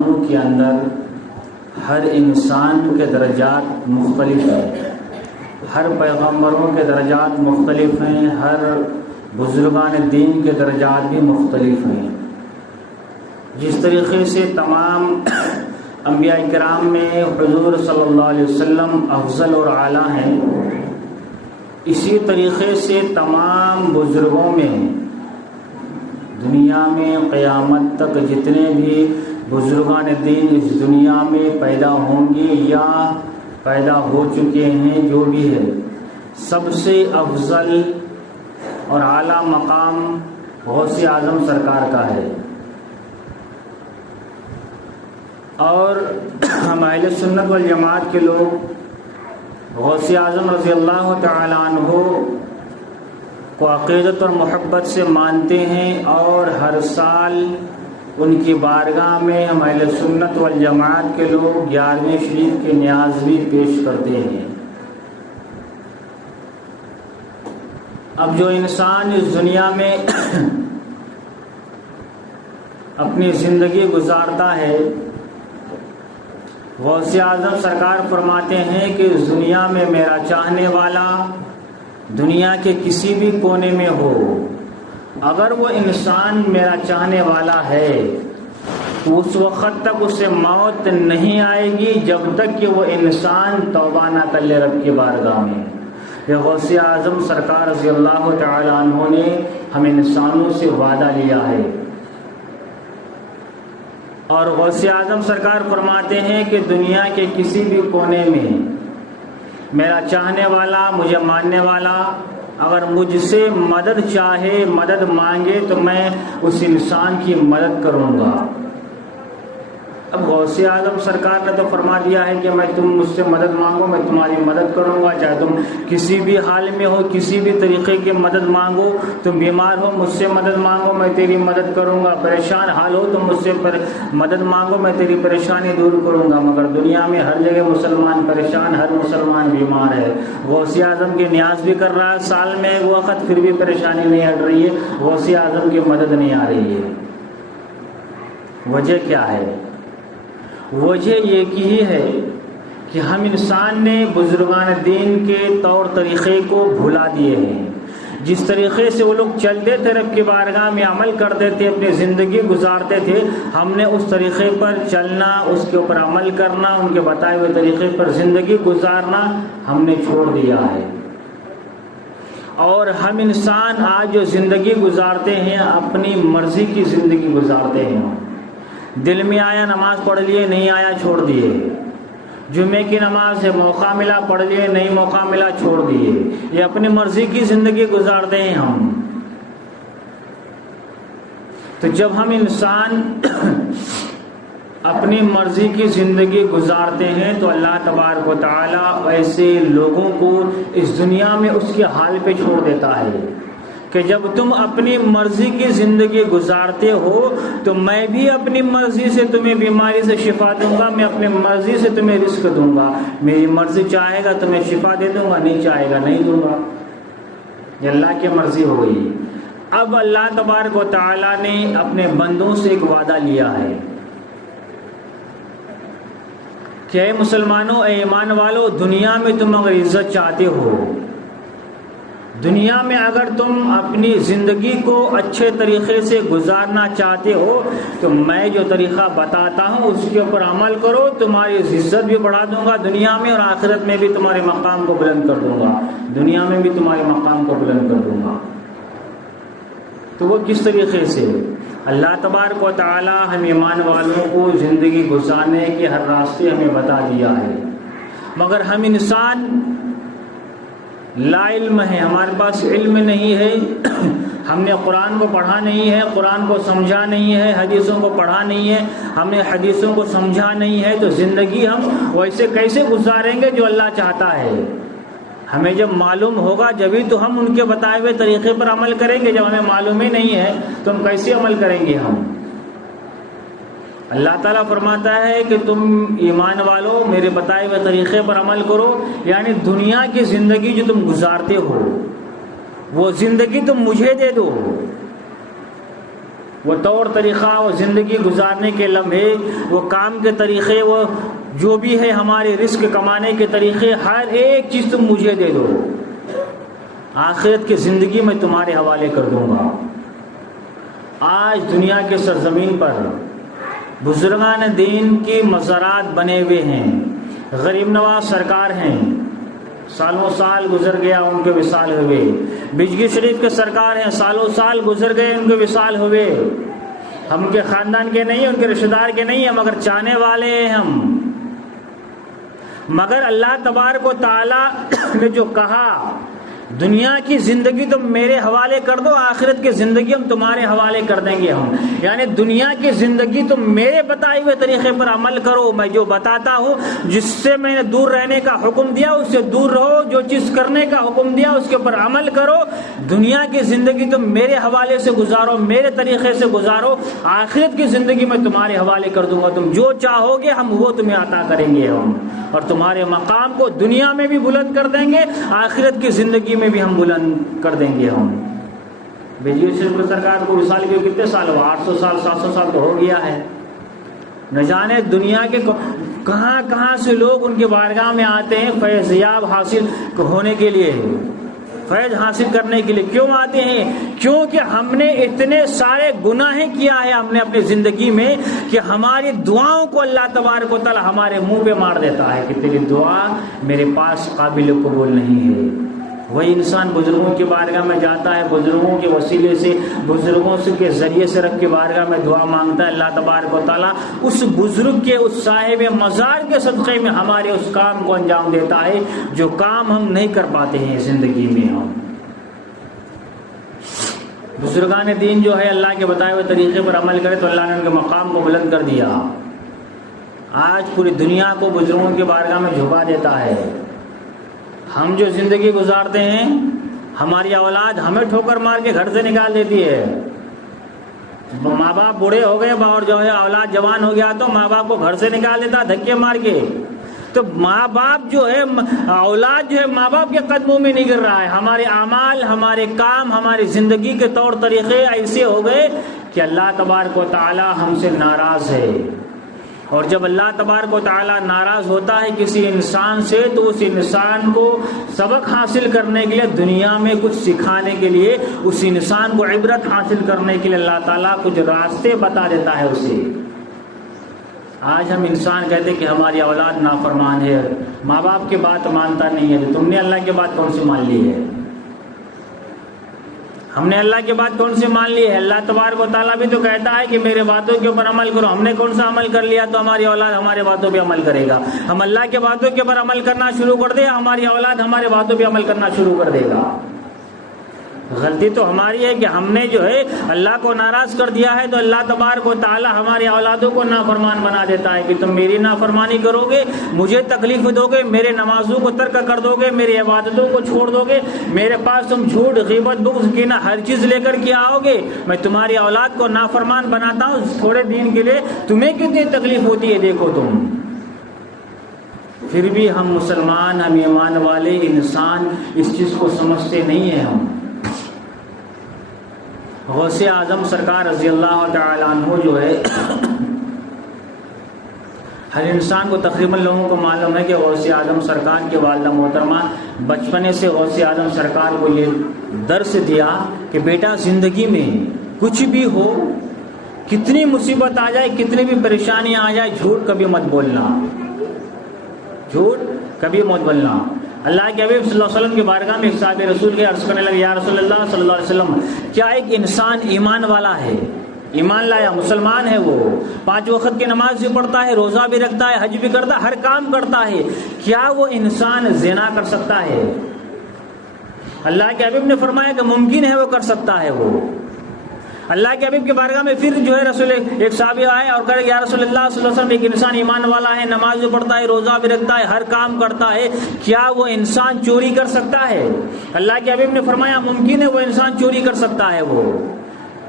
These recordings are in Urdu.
کے اندر ہر انسان کے درجات مختلف ہیں، ہر پیغمبروں کے درجات مختلف ہیں، ہر بزرگان دین کے درجات بھی مختلف ہیں۔ جس طریقے سے تمام انبیاء کرام میں حضور صلی اللہ علیہ وسلم افضل اور اعلیٰ ہیں، اسی طریقے سے تمام بزرگوں میں دنیا میں قیامت تک جتنے بھی بزرگان دین اس دنیا میں پیدا ہوں گے یا پیدا ہو چکے ہیں، جو بھی ہے، سب سے افضل اور اعلیٰ مقام غوث اعظم سرکار کا ہے۔ اور ہم اہل سنت والجماعت کے لوگ غوث اعظم رضی اللہ تعالی عنہ کو عقیدت اور محبت سے مانتے ہیں، اور ہر سال ان کی بارگاہ میں ہم اہل سنت والجماعت کے لوگ 11ویں شریف کے نیاز بھی پیش کرتے ہیں۔ اب جو انسان اس دنیا میں اپنی زندگی گزارتا ہے، غوث اعظم سرکار فرماتے ہیں کہ اس دنیا میں میرا چاہنے والا دنیا کے کسی بھی کونے میں ہو، اگر وہ انسان میرا چاہنے والا ہے تو اس وقت تک اسے موت نہیں آئے گی جب تک کہ وہ انسان توبہ نہ کر لے رب کی بارگاہ میں۔ یہ غوث اعظم سرکار رضی اللہ تعالی عنہ نے ہم انسانوں سے وعدہ لیا ہے، اور غوث اعظم سرکار فرماتے ہیں کہ دنیا کے کسی بھی کونے میں میرا چاہنے والا، مجھے ماننے والا اگر مجھ سے مدد چاہے، مدد مانگے، تو میں اس انسان کی مدد کروں گا۔ اب غوث اعظم سرکار نے تو فرما دیا ہے کہ میں تم مجھ سے مدد مانگو، میں تمہاری مدد کروں گا، چاہے تم کسی بھی حال میں ہو، کسی بھی طریقے کی مدد مانگو، تم بیمار ہو مجھ سے مدد مانگو، میں تیری مدد کروں گا، پریشان حال ہو تم مجھ سے مدد مانگو، میں تیری پریشانی دور کروں گا۔ مگر دنیا میں ہر جگہ مسلمان پریشان، ہر مسلمان بیمار ہے۔ غوث اعظم کی نیاز بھی کر رہا ہے سال میں ایک وقت، پھر بھی پریشانی نہیں ہٹ رہی ہے، غوث اعظم کی مدد نہیں آ رہی ہے۔ وجہ کیا ہے؟ وجہ یہ ہی ہے کہ ہم انسان نے بزرگان دین کے طور طریقے کو بھلا دیے ہیں۔ جس طریقے سے وہ لوگ چلتے تھے، رب کی بارگاہ میں عمل کرتے تھے، اپنی زندگی گزارتے تھے، ہم نے اس طریقے پر چلنا، اس کے اوپر عمل کرنا، ان کے بتائے ہوئے طریقے پر زندگی گزارنا ہم نے چھوڑ دیا ہے۔ اور ہم انسان آج جو زندگی گزارتے ہیں اپنی مرضی کی زندگی گزارتے ہیں۔ دل میں آیا نماز پڑھ لیے، نہیں آیا چھوڑ دیے۔ جمعے کی نماز ہے، موقع ملا پڑھ لیے، نہیں موقع ملا چھوڑ دیے۔ یہ اپنی مرضی کی زندگی گزارتے ہیں ہم۔ تو جب ہم انسان اپنی مرضی کی زندگی گزارتے ہیں تو اللہ تبارک و تعالی ایسے لوگوں کو اس دنیا میں اس کے حال پہ چھوڑ دیتا ہے کہ جب تم اپنی مرضی کی زندگی گزارتے ہو تو میں بھی اپنی مرضی سے تمہیں بیماری سے شفا دوں گا، میں اپنی مرضی سے تمہیں رزق دوں گا۔ میری مرضی چاہے گا تمہیں شفا دے دوں گا، نہیں چاہے گا نہیں دوں گا۔ یہ اللہ کی مرضی ہو گئی۔ اب اللہ تبارک و تعالی نے اپنے بندوں سے ایک وعدہ لیا ہے کہ اے مسلمانوں، اے ایمان والو، دنیا میں تم اگر عزت چاہتے ہو، دنیا میں اگر تم اپنی زندگی کو اچھے طریقے سے گزارنا چاہتے ہو تو میں جو طریقہ بتاتا ہوں اس کے اوپر عمل کرو، تمہاری عزت بھی بڑھا دوں گا دنیا میں، اور آخرت میں بھی تمہارے مقام کو بلند کر دوں گا، دنیا میں بھی تمہارے مقام کو بلند کر دوں گا۔ تو وہ کس طریقے سے؟ اللہ تبارک و تعالی ہم ایمان والوں کو زندگی گزارنے کے ہر راستے ہمیں بتا دیا ہے، مگر ہم انسان لا علم ہے، ہمارے پاس علم نہیں ہے، ہم نے قرآن کو پڑھا نہیں ہے، قرآن کو سمجھا نہیں ہے، حدیثوں کو پڑھا نہیں ہے، ہم نے حدیثوں کو سمجھا نہیں ہے، تو زندگی ہم ویسے کیسے گزاریں گے جو اللہ چاہتا ہے؟ ہمیں جب معلوم ہوگا جبھی تو ہم ان کے بتائے ہوئے طریقے پر عمل کریں گے، جب ہمیں معلوم ہی نہیں ہے تو ہم کیسے عمل کریں گے؟ ہم اللہ تعالیٰ فرماتا ہے کہ تم ایمان والو میرے بتائے ہوئے طریقے پر عمل کرو، یعنی دنیا کی زندگی جو تم گزارتے ہو وہ زندگی تم مجھے دے دو، وہ طور طریقہ، وہ زندگی گزارنے کے لمحے، وہ کام کے طریقے، وہ جو بھی ہے ہمارے رزق کمانے کے طریقے، ہر ایک چیز تم مجھے دے دو، آخرت کی زندگی میں تمہارے حوالے کر دوں گا۔ آج دنیا کے سرزمین پر بزرگان دین کی مزارات بنے ہوئے ہیں، غریب نواز سرکار ہیں، سالوں سال گزر گیا ان کے وصال ہوئے، بجلی شریف کے سرکار ہیں، سالوں سال گزر گئے ان کے وصال ہوئے، ہم ان کے خاندان کے نہیں، ان کے رشتہ دار کے نہیں ہیں، مگر چاہنے والے ہیں ہم۔ مگر اللہ تبارک و تعالی نے جو کہا دنیا کی زندگی تم میرے حوالے کر دو، آخرت کی زندگی ہم تمہارے حوالے کر دیں گے ہم، یعنی دنیا کی زندگی تم میرے بتائے ہوئے طریقے پر عمل کرو، میں جو بتاتا ہوں، جس سے میں نے دور رہنے کا حکم دیا اس سے دور رہو، جو چیز کرنے کا حکم دیا اس کے اوپر عمل کرو، دنیا کی زندگی تم میرے حوالے سے گزارو، میرے طریقے سے گزارو، آخرت کی زندگی میں تمہارے حوالے کر دوں گا، تم جو چاہو گے ہم وہ تمہیں عطا کریں گے ہم، اور تمہارے مقام کو دنیا میں بھی بلند کر دیں گے، آخرت کی زندگی میں بھی ہم بلند کر دیں گے ہم۔ بجلی شریف سرکار کو وصال کے کتنے سال ہوا؟ 800 سال 700 سال تو ہو گیا ہے۔ نہ جانے دنیا کے کہاں کہاں سے لوگ ان کی بارگاہ میں آتے ہیں فیضیاب حاصل ہونے کے لیے، فیض حاصل کرنے کے لیے۔ کیوں آتے ہیں؟ کیونکہ ہم نے اتنے سارے گناہ کیا ہے ہم نے اپنی زندگی میں کہ ہماری دعاؤں کو اللہ تبارک و تعالی ہمارے منہ پہ مار دیتا ہے کہ تیری دعا میرے پاس قابل قبول نہیں ہے۔ وہی انسان بزرگوں کی بارگاہ میں جاتا ہے، بزرگوں کے وسیلے سے، بزرگوں کے ذریعے سے رب کی بارگاہ میں دعا مانگتا ہے، اللہ تبارک و تعالیٰ اس بزرگ کے، اس صاحب مزار کے صدقے میں ہمارے اس کام کو انجام دیتا ہے جو کام ہم نہیں کر پاتے ہیں زندگی میں۔ ہم بزرگان دین جو ہے اللہ کے بتائے ہوئے طریقے پر عمل کرے تو اللہ نے ان کے مقام کو بلند کر دیا۔ آج پوری دنیا کو بزرگوں کی بارگاہ میں جھکا دیتا ہے۔ ہم جو زندگی گزارتے ہیں ہماری اولاد ہمیں ٹھوکر مار کے گھر سے نکال دیتی ہے۔ ماں باپ بوڑھے ہو گئے اور جو ہے اولاد جوان ہو گیا تو ماں باپ کو گھر سے نکال دیتا دھکے مار کے۔ تو ماں باپ جو ہے، اولاد جو ہے ماں باپ کے قدموں میں نہیں گر رہا ہے۔ ہمارے اعمال، ہمارے کام، ہماری زندگی کے طور طریقے ایسے ہو گئے کہ اللہ تبارک و تعالی ہم سے ناراض ہے، اور جب اللہ تبارک و تعالیٰ ناراض ہوتا ہے کسی انسان سے تو اس انسان کو سبق حاصل کرنے کے لیے، دنیا میں کچھ سکھانے کے لیے، اس انسان کو عبرت حاصل کرنے کے لیے اللہ تعالیٰ کچھ راستے بتا دیتا ہے اسے۔ آج ہم انسان کہتے ہیں کہ ہماری اولاد نافرمان ہے، ماں باپ کی بات مانتا نہیں ہے، تو تم نے اللہ کی بات کون سی مان لی ہے؟ ہم نے اللہ کی بات کون سی مان لی ہے؟ اللہ تبارک و تعالیٰ بھی تو کہتا ہے کہ میرے باتوں کے اوپر عمل کرو، ہم نے کون سا عمل کر لیا تو ہماری اولاد ہمارے باتوں پہ عمل کرے گا؟ ہم اللہ کے باتوں کے اوپر عمل کرنا شروع کر دیں، ہماری اولاد ہمارے باتوں پہ عمل کرنا شروع کر دے گا۔ غلطی تو ہماری ہے کہ ہم نے جو ہے اللہ کو ناراض کر دیا ہے، تو اللہ تبارک و تعالی ہماری اولادوں کو نافرمان بنا دیتا ہے کہ تم میری نافرمانی کرو گے، مجھے تکلیف دو گے، میرے نمازوں کو ترک کر دو گے، میری عبادتوں کو چھوڑ دو گے، میرے پاس تم جھوٹ، غیبت، بغض، کینہ ہر چیز لے کر کے آؤ گے، میں تمہاری اولاد کو نافرمان بناتا ہوں تھوڑے دن کے لیے، تمہیں کتنی تکلیف ہوتی ہے دیکھو تم۔ پھر بھی ہم مسلمان، ہم ایمان والے انسان اس چیز کو سمجھتے نہیں ہیں۔ ہم غوث اعظم سرکار رضی اللہ تعالی عنہ جو ہے، ہر انسان کو تقریباً لوگوں کو معلوم ہے کہ غوث اعظم سرکار کی والدہ محترمہ بچپنے سے غوث اعظم سرکار کو یہ درس دیا کہ بیٹا زندگی میں کچھ بھی ہو، کتنی مصیبت آ جائے، کتنی بھی پریشانی آ جائے، جھوٹ کبھی مت بولنا، جھوٹ کبھی مت بولنا۔ اللہ کے حبیب صلی اللہ علیہ وسلم کی بارگاہ میں ایک صحابی رسول کے عرض کرنے لگے، یا رسول اللہ صلی اللہ علیہ وسلم، کیا ایک انسان ایمان والا ہے، ایمان لایا، مسلمان ہے، وہ 5 وقت کی نماز بھی پڑھتا ہے، روزہ بھی رکھتا ہے، حج بھی کرتا ہے، ہر کام کرتا ہے، کیا وہ انسان زنا کر سکتا ہے؟ اللہ کے حبیب نے فرمایا کہ ممکن ہے وہ کر سکتا ہے۔ وہ اللہ کے حبیب کی بارگاہ میں پھر جو ہے رسول ایک صحابی آئے اور کہا یا رسول اللہ صلی اللہ علیہ وسلم، ایک انسان ایمان والا ہے، نماز بھی پڑھتا ہے، روزہ بھی رکھتا ہے، ہر کام کرتا ہے، کیا وہ انسان چوری کر سکتا ہے؟ اللہ کے حبیب نے فرمایا ممکن ہے وہ انسان چوری کر سکتا ہے۔ وہ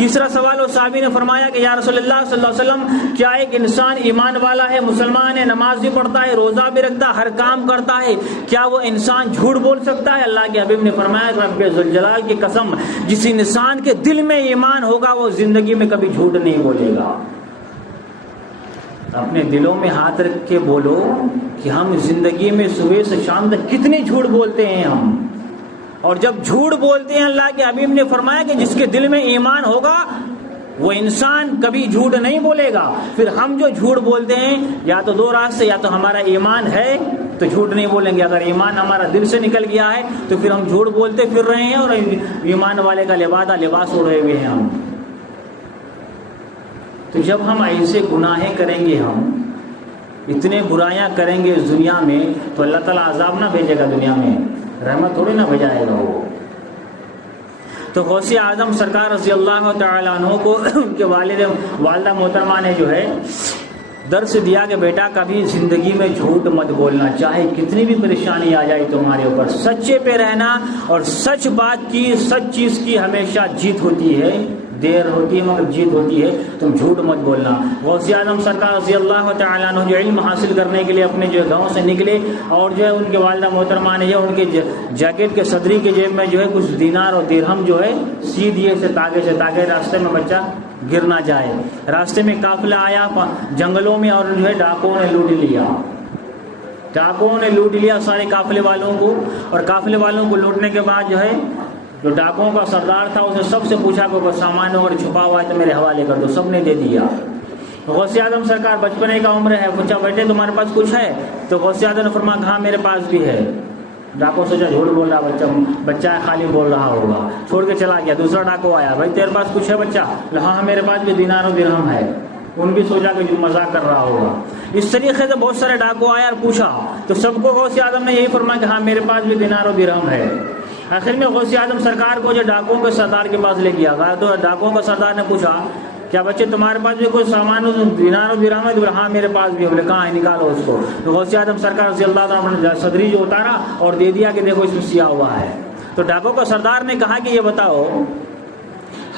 تیسرا سوال اس صحابی نے فرمایا کہ یا رسول اللہ صلی اللہ علیہ وسلم کیا ایک انسان ایمان والا ہے، مسلمان ہے، نماز بھی پڑھتا ہے، روزہ بھی رکھتا ہے، ہر کام کرتا ہے، کیا وہ انسان جھوٹ بول سکتا ہے؟ اللہ کے حبیب نے فرمایا رب ذوالجلال کی قسم، جس انسان کے دل میں ایمان ہوگا وہ زندگی میں کبھی جھوٹ نہیں بولے گا۔ اپنے دلوں میں ہاتھ رکھ کے بولو کہ ہم زندگی میں صبح سے شام تک کتنے جھوٹ بولتے ہیں ہم، اور جب جھوٹ بولتے ہیں اللہ کے حبیب نے فرمایا کہ جس کے دل میں ایمان ہوگا وہ انسان کبھی جھوٹ نہیں بولے گا۔ پھر ہم جو جھوٹ بولتے ہیں یا تو دو راستے، یا تو ہمارا ایمان ہے تو جھوٹ نہیں بولیں گے، اگر ایمان ہمارا دل سے نکل گیا ہے تو پھر ہم جھوٹ بولتے پھر رہے ہیں اور ایمان والے کا لباس اڑے ہوئے ہیں ہم۔ تو جب ہم ایسے گناہیں کریں گے، ہم اتنے برائیاں کریں گے اس دنیا میں، تو اللہ تعالیٰ عذاب نہ بھیجے گا دنیا میں، رحمت تھوڑی نہ بھیجائے گا وہ۔ تو غوث اعظم سرکار رضی اللہ تعالیٰ عنہ کو ان کے والدہ محترمہ نے جو ہے درس دیا کہ بیٹا کبھی زندگی میں جھوٹ مت بولنا، چاہے کتنی بھی پریشانی آ جائے تمہارے اوپر، سچے پہ رہنا، اور سچ بات کی، سچ چیز کی ہمیشہ جیت ہوتی ہے، دیر ہوتی ہے مگر جیت ہوتی ہے، تم جھوٹ مت بولنا۔ غوث اعظم سرکار رضی اللہ تعالیٰ عنہ جو علم حاصل کرنے کے لیے اپنے جو گاؤں سے نکلے، اور جو ہے ان کے والدہ محترمہ نے ان کے جیکٹ کے صدری کے جیب میں جو ہے کچھ دینار اور درہم جو ہے سی دیے سے تاکہ راستے میں بچہ گر نہ جائے۔ راستے میں قافلہ آیا جنگلوں میں، اور جو ہے ڈاکوؤں نے لوٹ لیا سارے قافلے والوں کو، اور قافلے والوں کو لوٹنے کے بعد جو ہے جو ڈاکوؤں کا سردار تھا اس نے سب سے پوچھا کہ کوئی سامان اگر چھپا ہوا ہے تو میرے حوالے کر دو، سب نے دے دیا۔ غوث اعظم سرکار بچپنے کا عمر ہے، پوچھا بیٹے تمہارے پاس کچھ ہے؟ تو غوث اعظم نے فرمایا ہاں میرے پاس بھی ہے۔ ڈاکو سوچا جھوٹ بول رہا بچہ ہے، خالی بول رہا ہوگا، چھوڑ کے چلا گیا۔ دوسرا ڈاکو آیا، بھائی تیرے پاس کچھ ہے بچہ؟ ہاں میرے پاس بھی دینار و درہم ہے۔ ان بھی سوچا کہ مذاق کر رہا ہوگا۔ اس طریقے سے بہت سارے ڈاکو آیا اور پوچھا، تو سب کو غوث اعظم نے یہی فرمایا کہ ہاں میرے پاس بھی دینار و درہم ہے۔ آخر میں غوث اعظم سرکار کو جو ڈاکوؤں کے سردار کے پاس لے گیا، تو ڈاکوؤں کا سردار نے پوچھا کیا بچے تمہارے پاس بھی کوئی سامان دینار و درہم ہے؟ ہاں میرے پاس بھی ہے۔ بولے کہاں ہے، نکالو اس کو۔ تو غوث اعظم سرکار رضی اللہ عنہ نے صدری جو اتارا اور دے دیا کہ دیکھو اس میں سیا ہوا ہے۔ تو ڈاکو کا سردار نے کہا کہ یہ بتاؤ،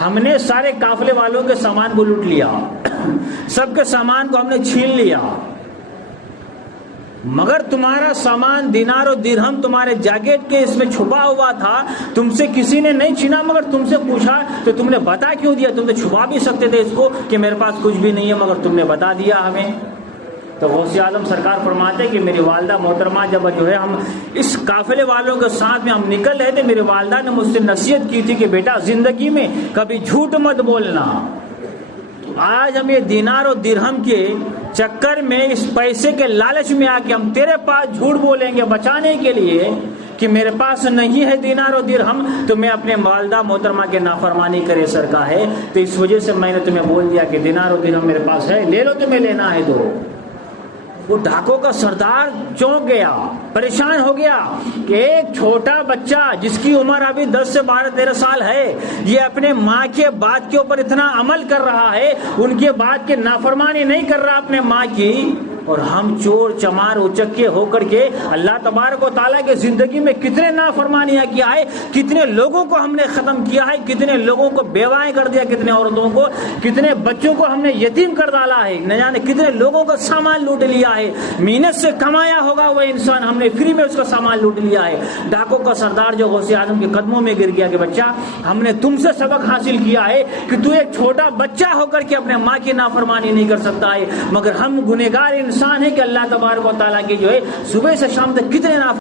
ہم نے سارے قافلے والوں کے سامان کو لوٹ لیا، سب کے سامان کو ہم نے چھین لیا، مگر تمہارا سامان دینار و درہم تمہارے جیکٹ کے اس میں چھپا ہوا تھا، تم سے کسی نے نہیں چھینا، مگر تم سے پوچھا تو تم نے بتا کیوں دیا؟ تم تو چھپا بھی سکتے تھے اس کو کہ میرے پاس کچھ بھی نہیں ہے، مگر تم نے بتا دیا ہمیں۔ تو غوث اعظم سرکار فرماتے کہ میری والدہ محترمہ جب جو ہے ہم اس قافلے والوں کے ساتھ میں ہم نکل رہے تھے، میری والدہ نے مجھ سے نصیحت کی تھی کہ بیٹا زندگی میں کبھی جھوٹ مت بولنا۔ آج ہم یہ دینار و درہم کے چکر میں، اس پیسے کے لالچ میں آ کے ہم تیرے پاس جھوٹ بولیں گے بچانے کے لیے کہ میرے پاس نہیں ہے دینار و درہم، تو میں اپنے والدہ محترمہ کے نافرمانی کرے سر کا ہے، تو اس وجہ سے میں نے تمہیں بول دیا کہ دینار و درہم میرے پاس ہے، لے لو تمہیں لینا ہے تو۔ وہ ڈاکو کا سردار چونک گیا، پریشان ہو گیا کہ ایک چھوٹا بچہ جس کی عمر ابھی 10 سے 12-13 سال ہے، یہ اپنے ماں کے بات کے اوپر اتنا عمل کر رہا ہے، ان کے بات کی نافرمانی نہیں کر رہا اپنے ماں کی، اور ہم چور چمار اچکے ہو کر کے اللہ تبارک و تعالیٰ کے زندگی میں کتنے نافرمانیاں کیا ہے، کتنے لوگوں کو ہم نے ختم کیا ہے، کتنے لوگوں کو بیوائیں کر دیا، کتنے عورتوں کو، کتنے بچوں کو ہم نے یتیم کر ڈالا ہے، نہ جانے کتنے لوگوں کا سامان لوٹ لیا ہے، محنت سے کمایا ہوگا وہ انسان، ہم نے فری میں اس کا سامان لوٹ لیا ہے۔ ڈاکو کا سردار جو غوث اعظم کے قدموں میں گر گیا کہ بچہ ہم نے تم سے سبق حاصل کیا ہے کہ تو ایک چھوٹا بچہ ہو کر کے اپنے ماں کی نافرمانی نہیں کر سکتا ہے، مگر ہم گنہگار انسان ہے کہ اللہ تبارک و تعالیٰ کی جو ہے صبح سے شام تک کتنے